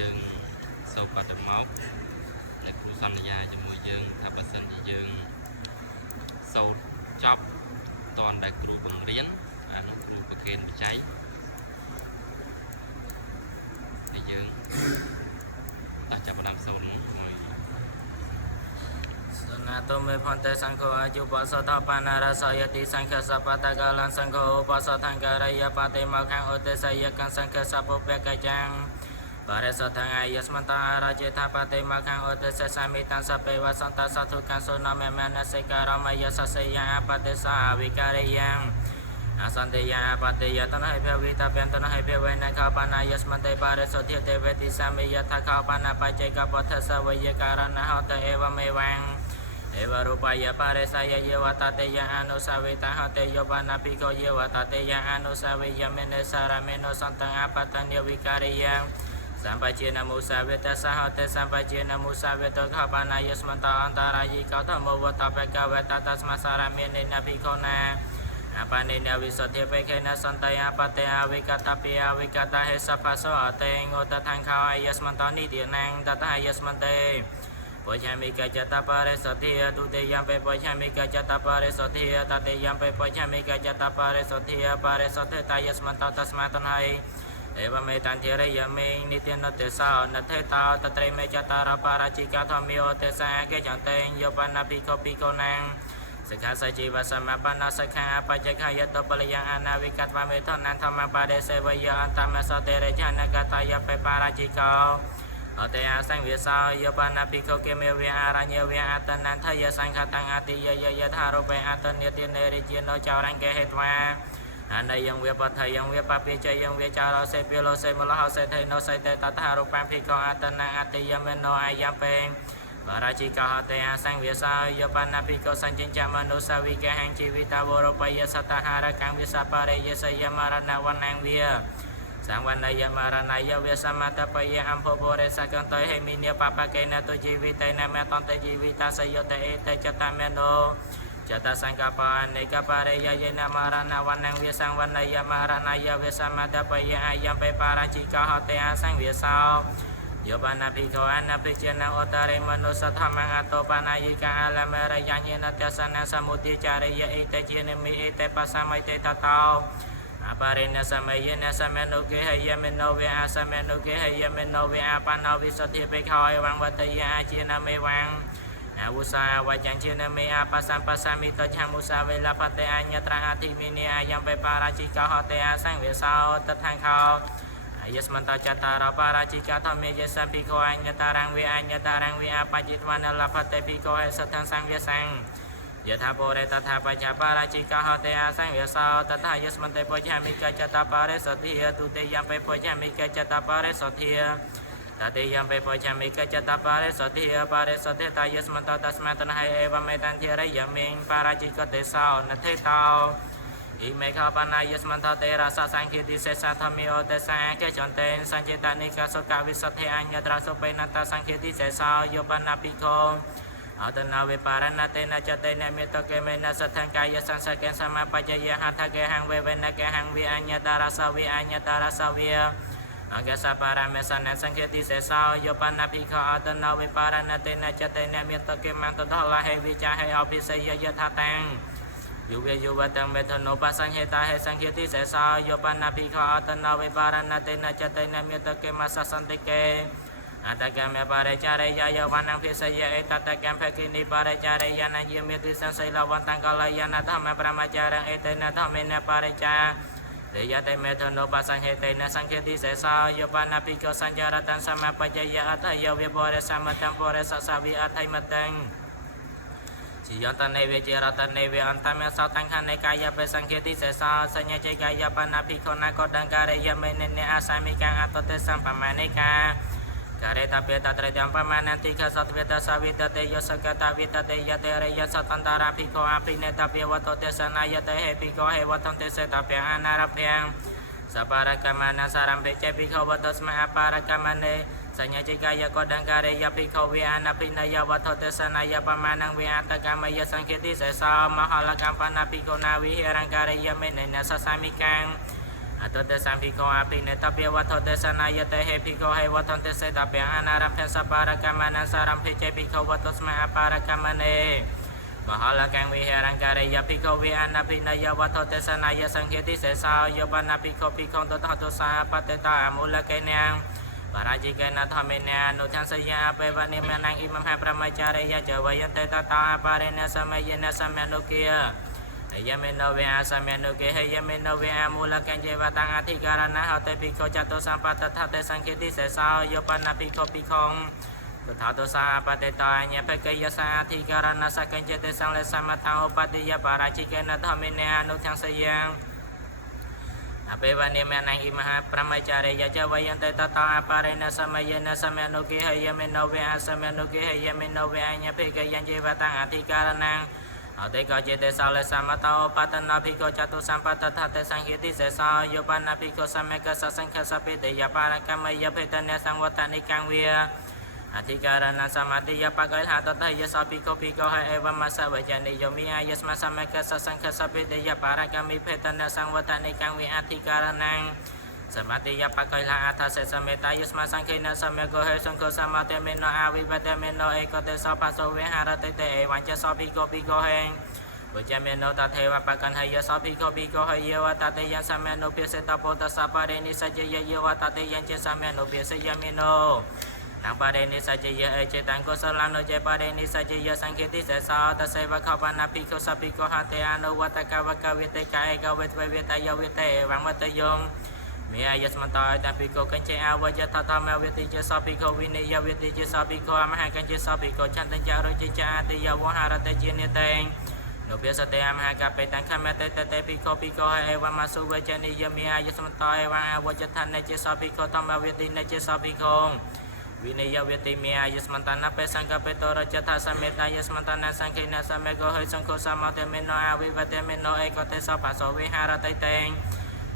យើងសូមបាត់ទៅមកនៅគ្រូសន្យាជាមួយយើងថាបើសិនជាយើងសូត្រចប់តនដែលគ្រូបង្រៀនអានោះគ្រូប្រគេនបច្ច័យហើយយើងអាចចាប់ផ្ដើមសូត្រមួយណាតុមេផន្តេសង្ឃអាយុបសតបាណារសយតិសង្ឃសបតកលសង្ឃឧបសថង្ការយបតិមកខាងឧទេសយកសង្ឃសពពកចាំងបរិសថង្អាយស្មន្តរជេថាបតិមកខាងឧទេសសមិតាសពេវសន្តសធុកសុនមេមនសិការមយសសេយាបតិសាវិការយ៉ាងអសន្តិយាបតិយតនហិភវិតពេនតនហិភវេនខបាណាយស្មន្តេបរិសទ្ធិទេវតិសមិយថាខបាណាបច្ចេកពទ្ធសវយការណហតេវមេវាងเอวรูปายปาริสายเยวตาเตยะอนุสาวิตาหะเตโยปานาภิกขเยวตาเตยะอนุสาวิยเมเนสารเมโนสันตังอปัตตัญญวิการิยังสัมปะเจนะมุสาเวตสหะเตสัมปะเจนะมุสาเวตขปานายสมันตาอันตรายิกะธรรมวตาเปกะเวตตัสมาสารเมเนนะภิกขนาอปานินะวิสุทธิเปเคนะสันตยะปะเตอวิกตาปิอวิกตาเหสัพพะโสอะเตงโอตทังขาวายสมันตานิเดียนังตถายสมันเตปัจฉามิกะจัตตาปาริสติตุเตยังไปปัจฉามิกะจัตตาปาริสติตเตยังไปปัจฉามิกะจัตตาปาริสติปาริสติตายสมันตตัสมาตันไหเอวเมตันเทระยะเมนิเตนะเตสานะเทตาตเตเมจัตตาราปาราจิกาธรรมิโอเตสะเกจันเตงโยปานาภิกขภิกขุนังสกาสจิวะสมะปานาสขังอปัจจคายะโตปะลยังอนาวิกัตวะเมทนันธรรมปาเดเสวยะอันตมะสะเตเรจานกตายะไปปาราจิกาอเตอาสังวิสายปานาภิกขเกเมเวอารัญเยเวอาตนันทยสังขตังอติยยธารุเปอาตเนติเนริจิโนจารังเกเหตวาอันใดยังเวปัทยังเวปปิจยังเวจารเสปิโลเสมลหะเสเทโนเสเตตถารุปังภิกขอาตนังอติยเมโนอายัมเปปาราชิกาหเตอาสังวิสายปานาภิกขสัญจิจามนุสวิกหังชีวิตาวโรปยสัตหารกังวิสปะเรยสยมารณวันนังเวียสังวันนายมารณายเวสมัตตปยอัมโพโพเรสักันโตให้มิเนียปะปะเกนะตุชีวิตนะเมตันเตชีวิตาสยเตเอเตจตาเมโนจตสังกปะเนกปะเรยเยนะมารณวันนังเวสังวันนายมารณายเวสมัตตปยอายัมเปปาราชิกาหเตอาสังเวสาวโยปานาภิกขอานาภิเจนะโอตาเรมนุสัทธมังอโตปานายิกาอาลเมรยัญเยนะเตสนะสมุติจาริยเอเตเจนะมิเอเตปัสสมัยเตตตาวอปารินะสมัยนะสมัยโนเกหยเมโนเวอาสมัยโนเกหยเมโนเวอาปานาวิสุทธิเปขอยวังวัตยาเจนะเมวังอาวุสาวาจังเจนะเมอาปัสสัมปัสสามิตจังมุสาเวลาปเตอัญญตระอาทิมิเนอายังไปปาราชิกาหเตอาสังเวสาวตทังเขายสมันตจัตตาราปาราชิกาธรรมเยสัมภิกขอัญญตารังเวอัญญตารังเวอาปจิตวานลาปเตภิกขเหสัทธังสังเวสังยถาโพเรตถาปัจจปาราชิกาหเตอาสังเวสาวตถายสมันเตปัจฉามิกะจัตตาปาริสติตุเตยังไปปัจฉามิกะจัตตาปาริสติตเตยังไปปัจฉามิกะจัตตาปาริสติปาริสติตายสมันตตัสมาตันให้เอวเมตันเทระยะเมงปาราชิกเตสาวนะเทตาวอิเมฆาปานายสมันตเตระสังคิติเสสะธรรมิโอเตสังเกจันเตนสัญจิตานิกาสกาวิสัทเทอัญญตราสุเปนัตตสังคิติเสสาวโยปนาภิกขอัตนาเวปารณเตนะจเตนะเมตเกเมนะสัทธังกายสังสเกสมาปัจจยหัตถเกหังเวเวนะเกหังวิอัญญตาราสวิอัญญตาราสวิอังเกสปารามสันนัสังเกติเสสาวโยปนาภิกขอัตนาเวปารณเตนะจเตนะเมตเกมันตทลาเหวิจาเหอภิเสยยถาตังยุเวยุวตังเมธโนปัสสังเหตาเหสังเกติเสสาวโยปนาภิกขอัตนาเวปารณเตนะจเตนะเมตเกมัสสันติเกอัตตะกัมเมปาริจาริยายวันังพิเศษเอตัตตะกัมภกินิปาริจาริยานัยเมติสังไสลาวันตังกาลายานาธรรมะปรมาจารังเอเตนะธรรมินะปาริจาเรยะเตเมธโนปัสสังเหเตนะสังเกติเสสาวโยปานาภิกขสัญจารตังสัมมาปัจจยะอัตถยเวโพเรสัมมตังโพเรสัสสาวิอัตถยมตังจิยันตันเนเวเจรตันเนเวอันตมะสัตตังขันในกายะเปสังเกติเสสาวสัญญาใจกายะปานาภิกขนาโกดังการยะเมเนเนอาสามิกังอัตเตสัมปมานิกาการะตาเปตาตระจัมปมานันติขสัตเวตาสาวิตเตโยสกตาวิตเตยเตเรยสัตตันตาราภิกขอาภิเนตาเปวัตเตสนายเตเหภิกขเหวัตเตเสตาเปอานาราเพียงสัปปารกามานาสารัมเปเจภิกขวัตสมาปารกามันเนสัญญาจิกายะโกดังการยภิกขวิอานาภินยวัตเตสนายปมานังวิอัตกามยสังเกติเสสามหาลกัมปนาภิกขนาวิเหรังการยเมเนนะสัสสามิกังอ អតតេសំភិក្ខុអភិនេតពាវត្ថុទេសនាយតេហេភិក្ខុហេវត្ថន្តិសេតពាអនារម្ភសបារកម្មនសារម្ភិចេភិក្ខុវត្តស្មាអបារកម្មនេមហលកាំងវិហរង្ការយភិក្ខុវិអនភិនយវត្ថុទេសនាយសង្ឃេតិសេសោយបនភិក្ខុភិក្ខុទតហតុសាបតេតាអមូលកេញាំបរាជិកេណធម្មេញានុធានសយាបេវនិមនាងអ៊ីមហាប្រមចារិយចវយន្តេតតាបរិណសមយនសមនុគាយមេណវេអាសមនុគេហយមេណវេអាមូលកញ្ចេវតាំងអធិការណហតេភិក្ខុចតុសម្បតថតេសង្ឃេតិសេសោយបនភិក្ខុភិក្ខុទថតុសាបតេតាញ្ញបកយសាអធិការណសកញ្ចេតេសង្លេសមតោបតិយបរាជិកេណធម្មេញានុធានសយាអបេវនិមនាងអ៊ីមហាប្រមចារិយចវយន្តេតតាបរិណសមយនសមនុគេហយមេណវេអាសមនុគេហយមេណវេអញ្ញបកយញ្ចេវតាំងអធិការណអតេកចេតេសលសមតោបតនភិក្ខុចតុសម្បតថតេសង្ឃេតិសេសោយបនភិក្ខុសមកសសង្ឃសពេតយបារកម្មយភេតនេសង្វតនិកាំងវិអធិការណសមាតិយបកលហតតយសភិក្ខុភិក្ខុហេអេវមសវចនិយមិអាយស្មសមកសសង្ឃសពេតយបារកម្មភេតនេសង្វតនិកាំងវិអធិការណងសមាតិយបកលអថសេសមេតាយស្មសង្ឃេនសមកោហេសង្ឃសមតេមេណអវិបតេមេណអេកតេសបសវេហរតេតេអេវញ្ចសភិក្ខុភិក្ខុហេបុជមេណោតថេវបកនហយសភិក្ខុភិក្ខុហយវតតេយសមេណុពិសេតពោតសបរិនិសច្ចយយវតតេយញ្ចសមេណុពិសេយមេណោតាំបរិនិសច្ចយអេចេតាំកុសលនុចេបរិនិសច្ចយសង្ឃេតិសេសោតសេវខបនភិក្ខុសភិក្ខុហតេអនុវតកវកវិតេកាយកវេតវេតយវេតេវងវតយងមេអាយស្មតយតាភិក្ខុកញ្ចេអវយតតមវេតិចេសភិក្ខុវិនយវេតិចេសភិក្ខុមហាកញ្ចេសភិក្ខុចន្ទចរុជិចាតិยวហរតេជានិតេនុពិសតេអមហាកបេតាំងខមតេតតេភិក្ខុភិក្ខុអេវមសុវចនិយមេអាយស្មតយវអវយតនេចេសភិក្ខុតមវេតិនេចេសភិក្ខុវិនយវេតិមេអាយស្មតនបេសង្កបេតរចថាសមេតាយស្មតនសង្ឃេនសមេកោហិសង្ឃសមតេមេណោអវិវតេមេណោអេកតេសបសវេហរតេតេ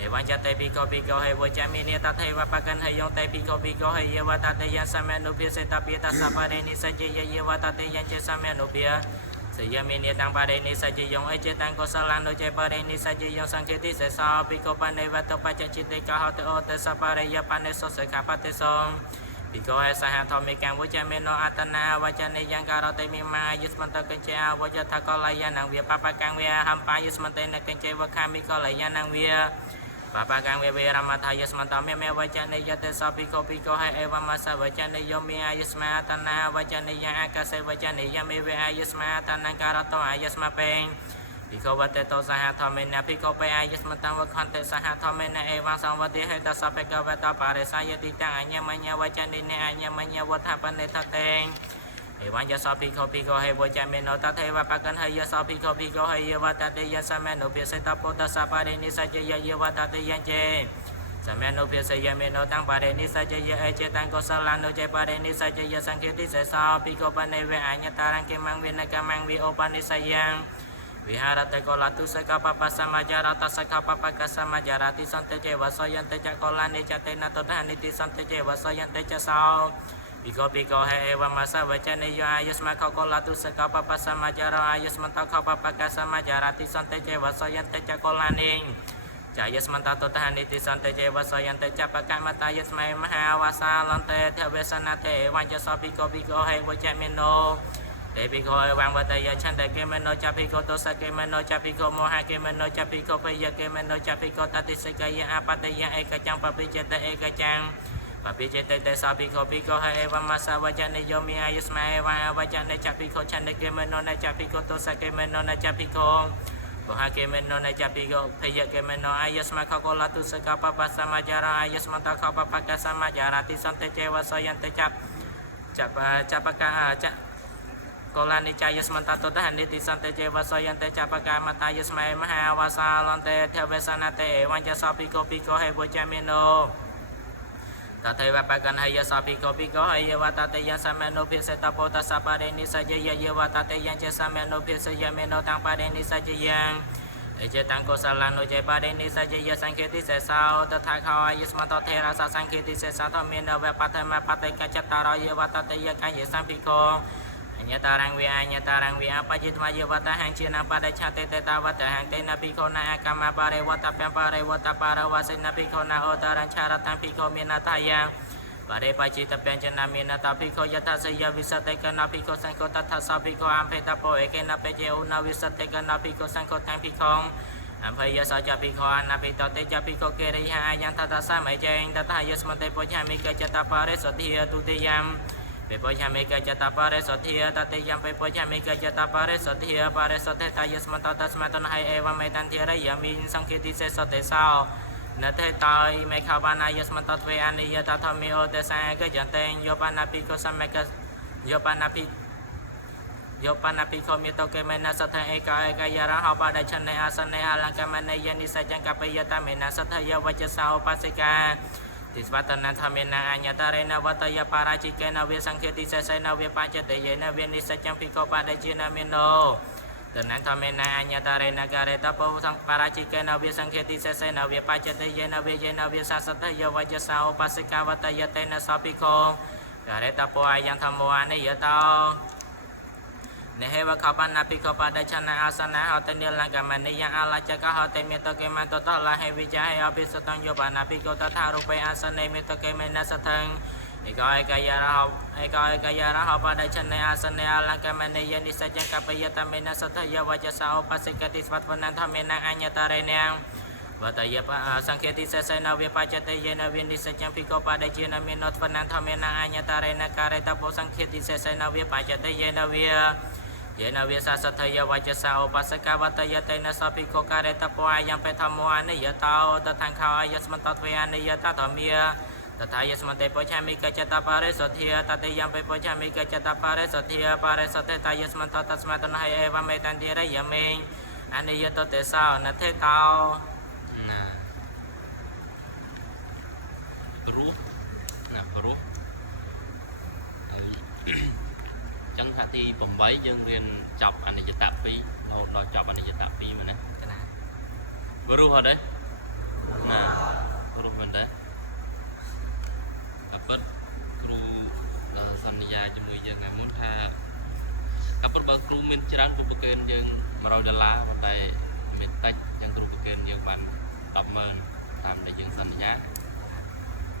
អេវញ្ចតេភិក្ខុភិក្ខុហេវចមេនិតថេវបកនហយងតេភិក្ខុភិក្ខុហេយវតតេយសមេនុភិសេតពិតសបរិនិសច្ចយយវតតេយញ្ចេសមេនុភិសយមេនិតាំងបរិនិសច្ចយងអេចេតាំងកុសលនុចេបរិនិសច្ចយងសង្ឃេតិសេសោភិក្ខុបនេវតបច្ចចិតេកហតោតេសបរិយបនេសសេខបតេសងភិក្ខុហេសហធម្មិកាំវចមេណោអតនាវចនេយង្ការតេមិមាយស្មន្តកញ្ចេអវយថកលយានងវាបបកាំងវាហំបាយស្មន្តេនកញ្ចេវខាមិកលយានងវាបបកាំងវេរមថាយស្មន្តមេមេវចនេយតេសភិក្ខុភិក្ខុហេអេវមសវចនេយមិអាយស្មាតនាវចនេយអកសេវចនេយមេវេអាយស្មាតនការតោអាយស្មាពេងភិក្ខុវតេតោសហធម្មេនភិក្ខុបេអាយស្មតវខន្តិសហធម្មេនអេវសង្វតិហេតសពេកវតបរិសយតិតាំងអញ្ញមញ្ញវចនិនេអញ្ញមញ្ញវថបនេតតេអេវញ្ចសភិក្ខុភិក្ខុហេវចមេណោតថេវបកនហយសភិក្ខុភិក្ខុហេយវតតេយសមេណុពិសេតពោតសបរិនិសច្ចយយវតតេយញ្ចេសមេណុពិសេយមេណោតាំងបរិនិសច្ចយអេចេតាំងកុសលនុចេបរិនិសច្ចយសង្ឃេតិសេសោភិក្ខុបនេវេអញ្ញតារង្គិមង្វិនកមង្វិអូបនិសយ៉ាងវិហារតេកលតុសកបបសមចារតសកបបកសមចារតិសន្តចេវសយន្តចកលនិចតេណតតនិតិសន្តចេវសយន្តចសោភិក្ខុភិក្ខុហេអេវមសវចនេយអាយស្មខកលតុសកបបសមចារអាយស្មន្តខបបកសមចារតិសន្តចេវសយន្តចកលនិចាយស្មន្តតតនិតិសន្តចេវសយន្តចបកម្មតាយស្មៃមហាវាសាលន្តេទវេសនតេវញ្ចសភិក្ខុភិក្ខុហេវចមេណោទេភិក្ខុវងវតយឆន្ទកេមេណោចភិក្ខុទសកេមេណោចភិក្ខុមហកេមេណោចភិក្ខុភយកេមេណោចភិក្ខុតតិសិកយអបតយអេកចੰបពិចេតអេកចੰបពិចេតតេសភិក្ខុភិក្ខុហេវមសវចនិយមិអាយស្មៃវវចនេចភិក្ខុឆន្ទកេមេណោណចភិក្ខុទសកេមេណោណចភិក្ខុមហកេមេណោណចភិក្ខុភយកេមេណោអាយស្មខកលតុសកបបសមចារអាយស្មតខបបកសមចារតិសន្តចេវសយន្តចបកចកលានិចាយស្មន្តតតហនិតិសន្តចេវសយន្តចបកម្មតាយស្មៃមហាវាសាលន្តេទវេសនតេវញ្ចសភិក្ខុភិក្ខុហេវចមេណោតថេវបកនហយសភិក្ខុភិក្ខុហេយវតតេយសមេណុភិសេតពោតសបរិនិសច្ចយយវតតេយញ្ចសមេណុភិសេយមេណោតាំងបរិនិសច្ចយ៉ាងអេចេតាំងកុសលនុចេបរិនិសច្ចយសង្ឃេតិសេសោតថាខោយស្មតថេរសសង្ឃេតិសេសោតមេណវបតមបតេកចតរយវតតេយកញ្ញសភិក្ខុ អញ្ញតារងវិអញ្ញតារងវិអបច្ចិថ្មយវតហង្ជាណាបដិឆតេតេតាវតហង្តេនភិក្ខុណាអកម្មបរិវតពំបរិវតបរវសិនភិក្ខុណាអូតរញ្ឆរតភិក្ខុមេនតាយាបរិបច្ចិតពេញ្ចនាមេនតភិក្ខុយថាសយវិសតេកណភិក្ខុសង្ឃតថាសភិក្ខុអម្ភេតពោឯកេនបេជេឧណវិសតេកណភិក្ខុសង្ឃតាំភិក្ខុអម្ភយសចភិក្ខុអនភិតតេចភិក្ខុកេរិហាអញ្ញតតសម័យចេងតថាយស្មតេពុច្ឆាមិកចតបរិសទ្ធាទុតិយំពេពុច្ឆាមិកចតបរិសទ្ធាតតិយំពេពុច្ឆាមិកចតបរិសទ្ធាបរិសទ្ធេតាយស្មតតស្មតនហៃអេវមេតន្តិរិយមិសង្ឃេតិសេសតេសោណតេតៃមេខបាណាយស្មតទ្វេអនិយតធមិអូទេសង្ឃចន្តេយោបាណាភិក្ខុសមេកយោបាណាភិយោបាណាភិក្ខុមេតកេមេណាសថេឯកាឯកាយរហបដិឆនេអាសនេអលង្កមនេយនិសច្ចង្កបយតមេណាសថយវចសោបសិកាទិស្វតនធមេណាអញ្ញតរេណវតយបរាជិកេណវេសង្ឃេតិសេសេណវេបច្ចតេយេណវេនិសច្ចង្ភិក្ខុបដិជាណមេណោតនធមេណាអញ្ញតរេណការេតពោសង្ឃបរាជិកេណវេសង្ឃេតិសេសេណវេបច្ចតេយេណវេយេណវេសសថយវចសោបសិកាវតយតេណសភិក្ខុការេតពោអយញ្ញធម្មអនិយតោនេហេវខបណាភិក្ខុបដិឆណាអាសនាហតនិលង្កមនិយអលចកហតមេតកេមតតលហេវិចាហេអភិសតញ្ញយោបាណាភិក្ខុតថារូបេអាសនេមេតកេមេនសថងឯកឯកយរហឯកឯកយរហបដិឆនេអាសនេអលង្កមនិយនិសច្ចង្កបយតមេនសថយវចសោបសិកតិស្វតវនធមេណាអញ្ញតរេណាវតយបសង្ឃេតិសេសេណវេបច្ចតេយេណវេនិសច្ចង្ភិក្ខុបដិជាណមេណោទវនធមេណាអញ្ញតរេណាការេតពោសង្ឃេតិសេសេណវេបច្ចតេយេណវេយេណវេសាសថយវចសោបសកាវតយតេណសភិក្ខុការេតពោអយំបេធម្មអនិយតោតថង្ខោអយស្មតទ្វេអនិយតធម្មាតថាយស្មតេពុច្ឆាមិកចតបរិសទ្ធាតតេយំបេពុច្ឆាមិកចតបរិសទ្ធាបរិសទ្ធេតាយស្មតតស្មតនហៃអេវមេតន្តិរិយមេងអនិយតតេសោណថេតោណាព្រោះណាព្រោះចឹងថាទី8យើងរៀនចប់អនិច្ចតៈ2រហូតដល់ចប់អនិច្ចតៈ2មែនទេកណាព្រោះអត់ទេណាព្រោះមែនទេតែពិតគ្រូសន្យាជាមួយយើងថ្ងៃមុនថាតែពិតបើគ្រូមានច្រើនគ្រូប្រកេនយើង$100ប៉ុន្តែមានតិចចឹងគ្រូប្រកេនយើងបាន100000តាមដែលយើងសន្យា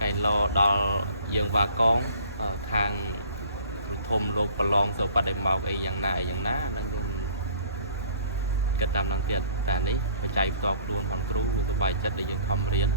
ហើយរដល់យើងវាកងខាងធំលោកប្រឡងសូបដិមកអីយ៉ាងណាហ្នឹងគិតតាមនឹងទៀតតែនេះបច្ច័យផ្ទាល់ខ្លួនផងគ្រូសប្បាយចិត្តដែលយើងខំរៀន